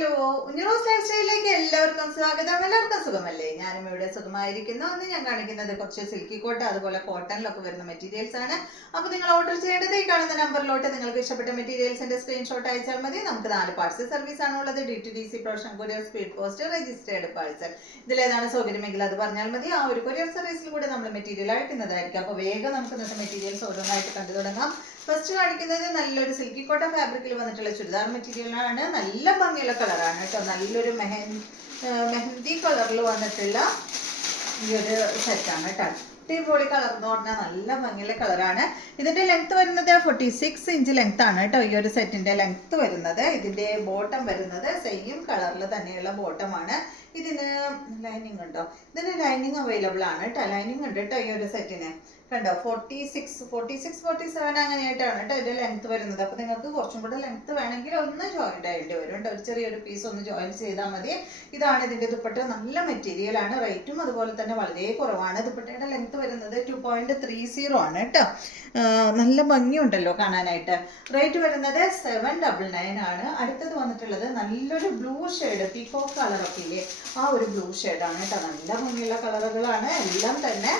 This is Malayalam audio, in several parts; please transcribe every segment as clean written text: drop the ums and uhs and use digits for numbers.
ഹലോ, ഉഞ്ഞിറോസ് ലൈഫ് സ്റ്റൈലിലേക്ക് എല്ലാവർക്കും സ്വാഗതം. എല്ലാവർക്കും സുഖമല്ലേ? ഞാനും ഇവിടെ സുഖമായിരിക്കുന്നു. അന്ന് ഞാൻ കാണിക്കുന്നത് കുറച്ച് സിൽക്കി കോട്ട അതുപോലെ കോട്ടണിലൊക്കെ വരുന്ന മെറ്റീരിയൽസ് ആണ്. അപ്പോൾ നിങ്ങൾ ഓർഡർ ചെയ്യേണ്ടത് ഈ കാണുന്ന നമ്പറിലോട്ട് നിങ്ങൾക്ക് ഇഷ്ടപ്പെട്ട മെറ്റീരിയൽസിന്റെ സ്ക്രീൻഷോട്ട് അയച്ചാൽ മതി. നമുക്ക് 4 പാർസൽ സർവീസ് ആണുള്ളത്. DTDC, profession courier, speed post, registered parcel. ഇതിലേതാണ് സൗകര്യമെങ്കിൽ അത് പറഞ്ഞാൽ മതി. ആ ഒരു കൊറിയർ സർവീസിൽ കൂടെ നമ്മൾ മെറ്റീരിയൽ അയക്കുന്നതായിരിക്കും. അപ്പോൾ വേഗം നമുക്ക് ഇന്നത്തെ മെറ്റീരിയൽസ് ഓരോന്നായിട്ട് കണ്ടു തുടങ്ങാം. ഫസ്റ്റ് കാണിക്കുന്നത് നല്ലൊരു സിൽക്കി കോട്ട ഫാബ്രിക്കിൽ വന്നിട്ടുള്ള ചുരിദാർ മെറ്റീരിയൽ ആണ്. നല്ല ഭംഗിയുള്ള കളറാണ് കേട്ടോ. നല്ലൊരു മെഹന്തി കളറിൽ വന്നിട്ടുള്ള ഈ ഒരു സെറ്റാണ് കേട്ടോ. അടിപൊളി കളർ എന്ന് പറഞ്ഞാൽ നല്ല ഭംഗിയുള്ള കളറാണ്. ഇതിന്റെ ലെങ്ത് വരുന്നത് 46 ഇഞ്ച് ലെങ്ത് ആണ് കേട്ടോ. ഈ ഒരു സെറ്റിന്റെ ലെങ്ത് വരുന്നത്. ഇതിന്റെ ബോട്ടം വരുന്നത് സെയിം കളറിൽ തന്നെയുള്ള ബോട്ടം ആണ്. ഇതിന് ലൈനിങ് ഉണ്ടോ? ഇതിന് ലൈനിങ് അവൈലബിൾ ആണ് കേട്ടോ. ലൈനിങ് ഉണ്ട് കേട്ടോ ഈ ഒരു സെറ്റിന്. കണ്ടോ, 46, 47 അങ്ങനെയായിട്ടാണ് കേട്ടോ ഇതിന്റെ ലെങ്ത് വരുന്നത്. അപ്പൊ നിങ്ങൾക്ക് കുറച്ചും കൂടെ ലെങ്ത് വേണമെങ്കിൽ ഒന്ന് ജോയിന്റ് ആയിട്ട് വരും കേട്ടോ. ഒരു ചെറിയൊരു പീസ് ഒന്ന് ജോയിൻ ചെയ്താൽ മതി. ഇതാണ് ഇതിന്റെ ദുപ്പട്ട. നല്ല മെറ്റീരിയൽ ആണ്. റേറ്റും അതുപോലെ തന്നെ വളരെ കുറവാണ്. ദുപ്പട്ടയുടെ ലെങ്ത് വരുന്നത് 2.30 ആണ് കേട്ടോ. നല്ല ഭംഗിയുണ്ടല്ലോ കാണാനായിട്ട്. റേറ്റ് വരുന്നത് 799 ആണ്. അടുത്തത് വന്നിട്ടുള്ളത് നല്ലൊരു ബ്ലൂ ഷെയ്ഡ്, പീകോക്ക് കളറൊക്കെ ഇല്ലേ, ആ ഒരു ബ്ലൂ ഷെയ്ഡാണ് കേട്ടോ. നല്ല ഭംഗിയുള്ള കളറുകളാണ് എല്ലാം തന്നെ.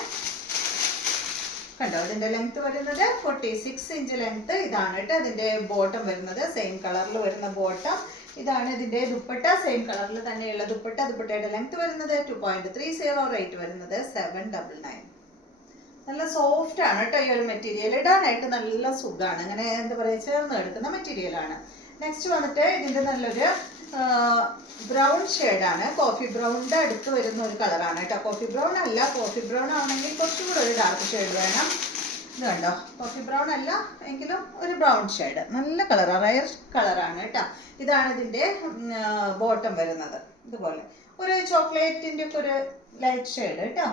കണ്ടോ, ഇതിന്റെ ലെങ്ത് വരുന്നത് 46 ഇഞ്ച് ലെങ്ത്. ഇതാണ് കേട്ടോ ഇതിന്റെ ബോട്ടം വരുന്നത്. സെയിം കളറിൽ വരുന്ന ബോട്ടം. ഇതാണ് ഇതിന്റെ ദുപ്പട്ട. സെയിം കളറിൽ തന്നെയുള്ള ദുപ്പട്ട. ദുപ്പട്ടയുടെ ലെങ്ത് വരുന്നത് 2.30. റേറ്റ് വരുന്നത് 799. നല്ല സോഫ്റ്റ് ആണ് കേട്ടോ ഈ ഒരു മെറ്റീരിയൽ. ഇടാനായിട്ട് നല്ല സുഖമാണ്. അങ്ങനെ എന്താ പറയുക, ചേർന്ന് എടുക്കുന്ന മെറ്റീരിയൽ ആണ്. നെക്സ്റ്റ് വന്നിട്ട് ഇതിന്റെ നല്ലൊരു ബ്രൗൺ ഷെയ്ഡാണ്. കോഫി ബ്രൗണിന്റെ അടുത്ത് വരുന്ന ഒരു കളറാണ് കേട്ടോ. കോഫി ബ്രൗൺ അല്ല, കോഫി ബ്രൗൺ ആണെങ്കിൽ കുറച്ചും കൂടെ ഒരു ഡാർക്ക് ഷെയ്ഡ് വേണം. ഇത് കണ്ടോ, കോഫി ബ്രൗൺ അല്ല എങ്കിലും ഒരു ബ്രൗൺ ഷെയ്ഡ്. നല്ല കളർ, റയർ കളറാണ് കേട്ടോ. ഇതാണ് ഇതിന്റെ ബോട്ടം വരുന്നത്. ഇതുപോലെ ഒരു ചോക്ലേറ്റിന്റെ ഒക്കെ ഒരു ലൈറ്റ് ഷെയ്ഡ് കേട്ടോ.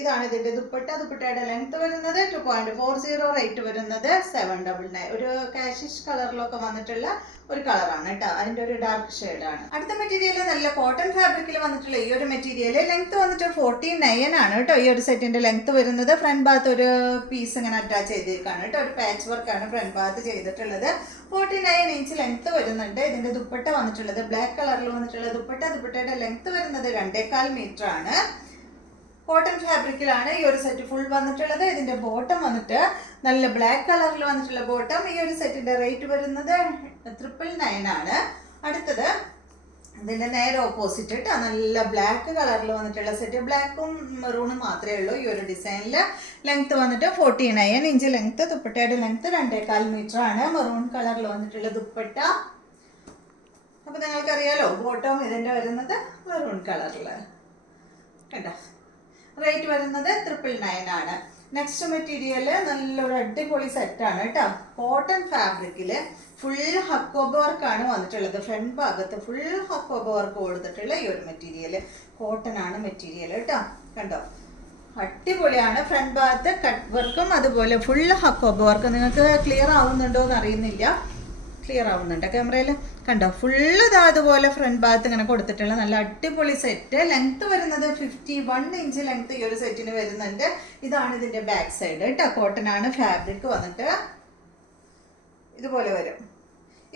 ഇതാണ് ഇതിന്റെ ദുപ്പട്ട. ദുപ്പട്ടയുടെ ലെങ്ത് വരുന്നത് 2.40. റേറ്റ് വരുന്നത് 799. ഒരു കാഷിഷ് കളറിലൊക്കെ വന്നിട്ടുള്ള ഒരു കളറാണ് കേട്ടോ. അതിന്റെ ഒരു ഡാർക്ക് ഷെയ്ഡാണ്. അടുത്ത മെറ്റീരിയൽ നല്ല കോട്ടൺ ഫാബ്രിക്കിൽ വന്നിട്ടുള്ള ഈ ഒരു മെറ്റീരിയൽ ലെങ്ത് വന്നിട്ട് 49 ആണ് കേട്ടോ. ഈ ഒരു സെറ്റിന്റെ ലെങ്ത് വരുന്നത്. ഫ്രണ്ട് ഭാഗത്ത് ഒരു പീസ് ഇങ്ങനെ അറ്റാച്ച് ചെയ്തിരിക്കുകയാണ് കേട്ടോ. ഒരു പാച്ച് വർക്കാണ് ഫ്രണ്ട് ഭാഗത്ത് ചെയ്തിട്ടുള്ളത്. 49 ഇഞ്ച് ലെങ്ത് വരുന്നുണ്ട്. ഇതിന്റെ ദുപ്പട്ട വന്നിട്ടുള്ളത് ബ്ലാക്ക് കളറിൽ വന്നിട്ടുള്ള ദുപ്പട്ട. ദുപ്പട്ടയുടെ ലെങ്ത് വരുന്നത് 2.25 മീറ്റർ ആണ്. കോട്ടൺ ഫാബ്രിക്കിലാണ് ഈ ഒരു സെറ്റ് ഫുൾ വന്നിട്ടുള്ളത്. ഇതിന്റെ ബോട്ടം വന്നിട്ട് നല്ല ബ്ലാക്ക് കളറിൽ വന്നിട്ടുള്ള ബോട്ടം. ഈ ഒരു സെറ്റിന്റെ റേറ്റ് വരുന്നത് 999 ആണ്. അടുത്തത് ഇതിന്റെ നേരെ ഓപ്പോസിറ്റ് കേട്ടോ. നല്ല ബ്ലാക്ക് കളറിൽ വന്നിട്ടുള്ള സെറ്റ്. ബ്ലാക്കും മെറൂണും മാത്രമേ ഉള്ളൂ ഈ ഒരു ഡിസൈനിൽ. ലെങ്ത് വന്നിട്ട് 49 ഇഞ്ച് ലെങ്ത്. ദുപ്പട്ടയുടെ ലെങ്ത് 2.25 മീറ്റർ ആണ്. മെറൂൺ കളറിൽ വന്നിട്ടുള്ള ദുപ്പട്ട. അപ്പൊ നിങ്ങൾക്കറിയാലോ, ബോട്ടം ഇതിന്റെ വരുന്നത് മെറൂൺ കളറില് കേട്ടോ. റേറ്റ് വരുന്നത് 999 ആണ്. നെക്സ്റ്റ് മെറ്റീരിയൽ നല്ലൊരു അടിപൊളി സെറ്റാണ് കേട്ടോ. കോട്ടൺ ഫാബ്രിക്കില് ഫുൾ ഹക്കോബ വർക്കാണ് വന്നിട്ടുള്ളത്. ഫ്രണ്ട് ഭാഗത്ത് ഫുൾ ഹക്കോബ വർക്ക് കൊടുത്തിട്ടുള്ള ഈ ഒരു മെറ്റീരിയൽ. കോട്ടൺ ആണ് മെറ്റീരിയൽ കേട്ടോ. കണ്ടോ, അടിപൊളിയാണ്. ഫ്രണ്ട് ഭാഗത്ത് കട്ട് വർക്കും അതുപോലെ ഫുൾ ഹക്കോബ വർക്ക്. നിങ്ങൾക്ക് ക്ലിയർ ആവുന്നുണ്ടോ എന്ന് അറിയുന്നില്ല. ക്ലിയർ ആവുന്നുണ്ട് ക്യാമറയിൽ. കണ്ടോ, ഫുള്ള് അതുപോലെ ഫ്രണ്ട് ഭാഗത്ത് ഇങ്ങനെ കൊടുത്തിട്ടുള്ള നല്ല അടിപൊളി സെറ്റ്. ലെങ്ത് വരുന്നത് 51 ഇഞ്ച് ലെങ്ത് ഈ ഒരു സെറ്റിന് വരുന്നുണ്ട്. ഇതാണ് ഇതിന്റെ ബാക്ക് സൈഡ് കേട്ടോ. കോട്ടൺ ആണ് ഫാബ്രിക് വന്നിട്ട് ഇതുപോലെ വരും.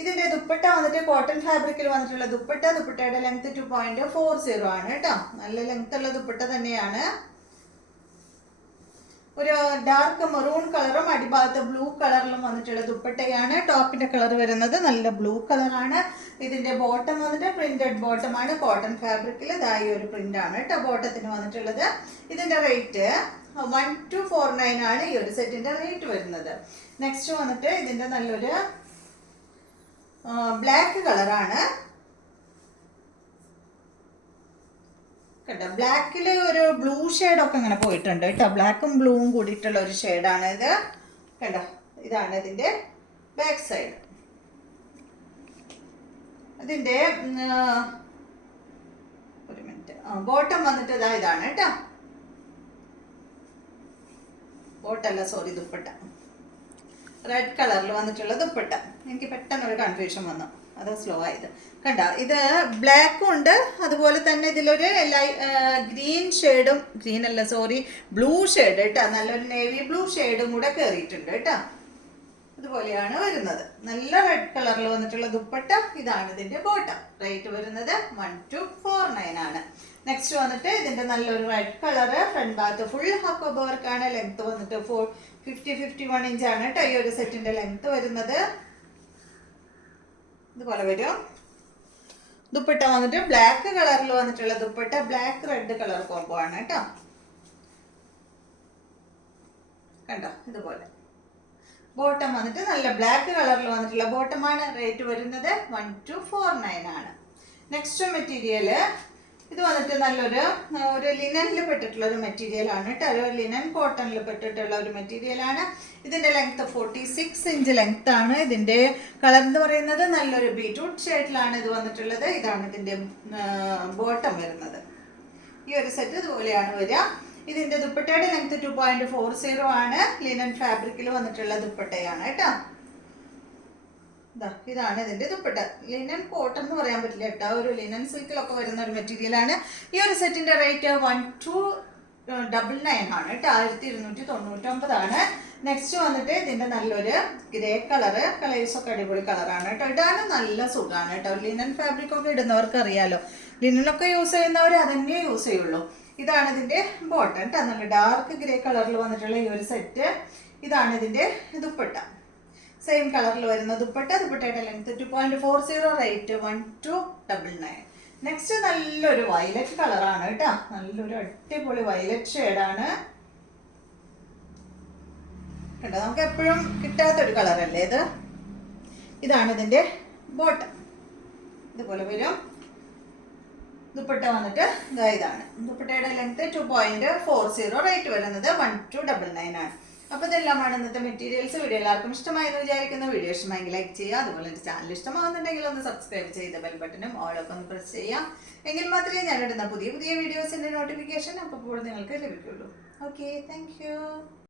ഇതിന്റെ ദുപ്പട്ട വന്നിട്ട് കോട്ടൺ ഫാബ്രിക്കിൽ വന്നിട്ടുള്ള ദുപ്പട്ട. ദുപ്പട്ടയുടെ ലെങ്ത് 2.40 ആണ് കേട്ടോ. നല്ല ലെങ്ത് ഉള്ള ദുപ്പട്ട തന്നെയാണ്. ഒരു ഡാർക്ക് മെറൂൺ കളറും അടിഭാഗത്ത് ബ്ലൂ കളറിലും വന്നിട്ടുള്ള ദുപ്പട്ടയാണ്. ടോപ്പിന്റെ കളർ വരുന്നത് നല്ല ബ്ലൂ കളറാണ്. ഇതിന്റെ ബോട്ടം വന്നിട്ട് പ്രിന്റഡ് ബോട്ടമാണ്. കോട്ടൺ ഫാബ്രിക്കിൽ ഇതായി ഒരു പ്രിന്റ് ആണ് കേട്ടോ ബോട്ടത്തിന് വന്നിട്ടുള്ളത്. ഇതിന്റെ റേറ്റ് 1249 ആണ് ഈ ഒരു സെറ്റിന്റെ റേറ്റ് വരുന്നത്. നെക്സ്റ്റ് വന്നിട്ട് ഇതിന്റെ നല്ലൊരു ബ്ലാക്ക് കളറാണ് കേട്ടോ. ബ്ലാക്കിൽ ഒരു ബ്ലൂ ഷെയ്ഡൊക്കെ ഇങ്ങനെ പോയിട്ടുണ്ട് കേട്ടോ. ബ്ലാക്കും ബ്ലൂവും കൂടിയിട്ടുള്ള ഒരു ഷെയ്ഡാണ് ഇത് കേട്ടോ. ഇതാണ് ഇതിന്റെ ബാക്ക് സൈഡ്. ഇതിന്റെ ഒരു മിനിറ്റ്, ബോട്ടം വന്നിട്ട് ഇതാണ് കേട്ടോ. ബോട്ടല്ല, സോറി, ദുപ്പട്ട. റെഡ് കളറിൽ വന്നിട്ടുള്ള ദുപ്പട്ട. എനിക്ക് പെട്ടെന്ന് ഒരു കൺഫ്യൂഷൻ വന്നു, അത് സ്ലോ ആയത്. കണ്ട, ഇത് ബ്ലാക്കും ഉണ്ട്, അതുപോലെ തന്നെ ഇതിലൊരു ഗ്രീൻ ഷെയ്ഡും, ഗ്രീൻ അല്ല സോറി ബ്ലൂ ഷെയ്ഡ് കേട്ടോ. നല്ലൊരു നേവി ബ്ലൂ ഷെയ്ഡും കൂടെ കയറിയിട്ടുണ്ട് കേട്ടോ. ഇതുപോലെയാണ് വരുന്നത്. നല്ല റെഡ് കളറിൽ വന്നിട്ടുള്ള ദുപ്പട്ട. ഇതാണ് ഇതിന്റെ ബോട്ടം. റേറ്റ് വരുന്നത് 1249 ആണ്. നെക്സ്റ്റ് വന്നിട്ട് ഇതിന്റെ നല്ലൊരു റെഡ് കളറ്. ഫ്രണ്ട് ഭാഗത്ത് ഫുൾ ഹക്കോബ വർക്കാണ്. ലെങ്ത് വന്നിട്ട് 51 ഇഞ്ചാണ് കേട്ടോ ഈ ഒരു സെറ്റിന്റെ ലെങ്ത് വരുന്നത്. ഇതുപോലെ വരും. ദുപ്പട്ട വന്നിട്ട് ബ്ലാക്ക് കളറിൽ വന്നിട്ടുള്ള dupatta. Black red colour combo ആണ് കേട്ടോ. കണ്ടോ ഇതുപോലെ. ബോട്ടം വന്നിട്ട് നല്ല ബ്ലാക്ക് കളറിൽ വന്നിട്ടുള്ള ബോട്ടമാണ്. റേറ്റ് വരുന്നത് 1249 ആണ്. നെക്സ്റ്റ് മെറ്റീരിയൽ ഇത് വന്നിട്ട് നല്ലൊരു ലിനനിൽ പെട്ടിട്ടുള്ള ഒരു മെറ്റീരിയൽ ആണ് കേട്ടോ. ഒരു ലിനൻ കോട്ടണിൽ പെട്ടിട്ടുള്ള ഒരു മെറ്റീരിയൽ ആണ്. ഇതിന്റെ ലെങ്ത് 46 ഇഞ്ച് ലെങ്ത് ആണ്. ഇതിന്റെ കളർ എന്ന് പറയുന്നത് നല്ലൊരു ബീറ്റ്റൂട്ട് ഷെയ്ഡിലാണ് ഇത് വന്നിട്ടുള്ളത്. ഇതാണ് ഇതിന്റെ ബോട്ടം വരുന്നത്. ഈ ഒരു സെറ്റ് ഇതുപോലെയാണ് വരിക. ഇതിന്റെ ദുപ്പട്ടയുടെ ലെങ്ത് 2.40 ആണ്. ലിനൻ ഫാബ്രിക്കിൽ വന്നിട്ടുള്ള ദുപ്പട്ടയാണ് കേട്ടോ. ഇതാണ് ഇതിന്റെ ദുപ്പട്ട. ലിനൻ കോട്ടൺ എന്ന് പറയാൻ പറ്റില്ല കേട്ടോ. ഒരു ലിനൻ സിൽക്കിലൊക്കെ വരുന്ന ഒരു മെറ്റീരിയൽ ആണ്. ഈ ഒരു സെറ്റിന്റെ റേറ്റ് 1299 ആണ് കേട്ടോ. 1299 ആണ്. നെക്സ്റ്റ് വന്നിട്ട് ഇതിന്റെ നല്ലൊരു ഗ്രേ കളറ്. കളേഴ്സ് ഒക്കെ അടിപൊളി കളറാണ് കേട്ടോ. ഇടാണ് നല്ല സുഖമാണ് കേട്ടോ. ലിനൻ ഫാബ്രിക് ഒക്കെ ഇടുന്നവർക്ക് അറിയാലോ. ലിനനൊക്കെ യൂസ് ചെയ്യുന്നവർ അതന്നെ യൂസ് ചെയ്യുള്ളൂ. ഇതാണ് ഇതിന്റെ ബോട്ടം കേട്ടോ. നല്ല ഡാർക്ക് ഗ്രേ കളറിൽ വന്നിട്ടുള്ള ഈ ഒരു സെറ്റ്. ഇതാണ് ഇതിന്റെ ദുപ്പട്ട. സെയിം കളറിൽ വരുന്ന ദുപ്പട്ട. ദുപ്പട്ടയുടെ ലെങ്ത് 2.40. റേറ്റ് 1299. നെക്സ്റ്റ് നല്ലൊരു വയലറ്റ് കളറാണ് കേട്ടോ. നല്ലൊരു അടിപൊളി വയലറ്റ് ഷെയ്ഡാണ് കേട്ടോ. നമുക്ക് എപ്പോഴും കിട്ടാത്തൊരു കളറല്ലേ ഇത്. ഇതാണ് ഇതിന്റെ ബോട്ടം. ഇതുപോലെ വരും. ദുപ്പട്ട വന്നിട്ട് ഇതാണ്. ദുപ്പട്ടയുടെ ലെങ്ത് 2.40. റേറ്റ് വരുന്നത് 1299 ആണ്. അപ്പോൾ ഇതെല്ലാമാണ് ഇന്നത്തെ മെറ്റീരിയൽസ്. വീഡിയോ എല്ലാവർക്കും ഇഷ്ടമായെന്ന് വിചാരിക്കുന്നു. വീഡിയോ ഇഷ്ടമായെങ്കിൽ ലൈക്ക് ചെയ്യുക. അതുപോലെ എൻ്റെ ചാനൽ ഇഷ്ടമാകുന്നുണ്ടെങ്കിൽ ഒന്ന് സബ്സ്ക്രൈബ് ചെയ്ത് ബെൽ ബട്ടനും ഓളൊക്കെ ഒന്ന് പ്രസ് ചെയ്യാം. എങ്കിൽ മാത്രമേ ഞാനിടുന്ന പുതിയ വീഡിയോസിൻ്റെ നോട്ടിഫിക്കേഷൻ അപ്പോൾ നിങ്ങൾക്ക് ലഭിക്കുള്ളൂ. Okay, thank you.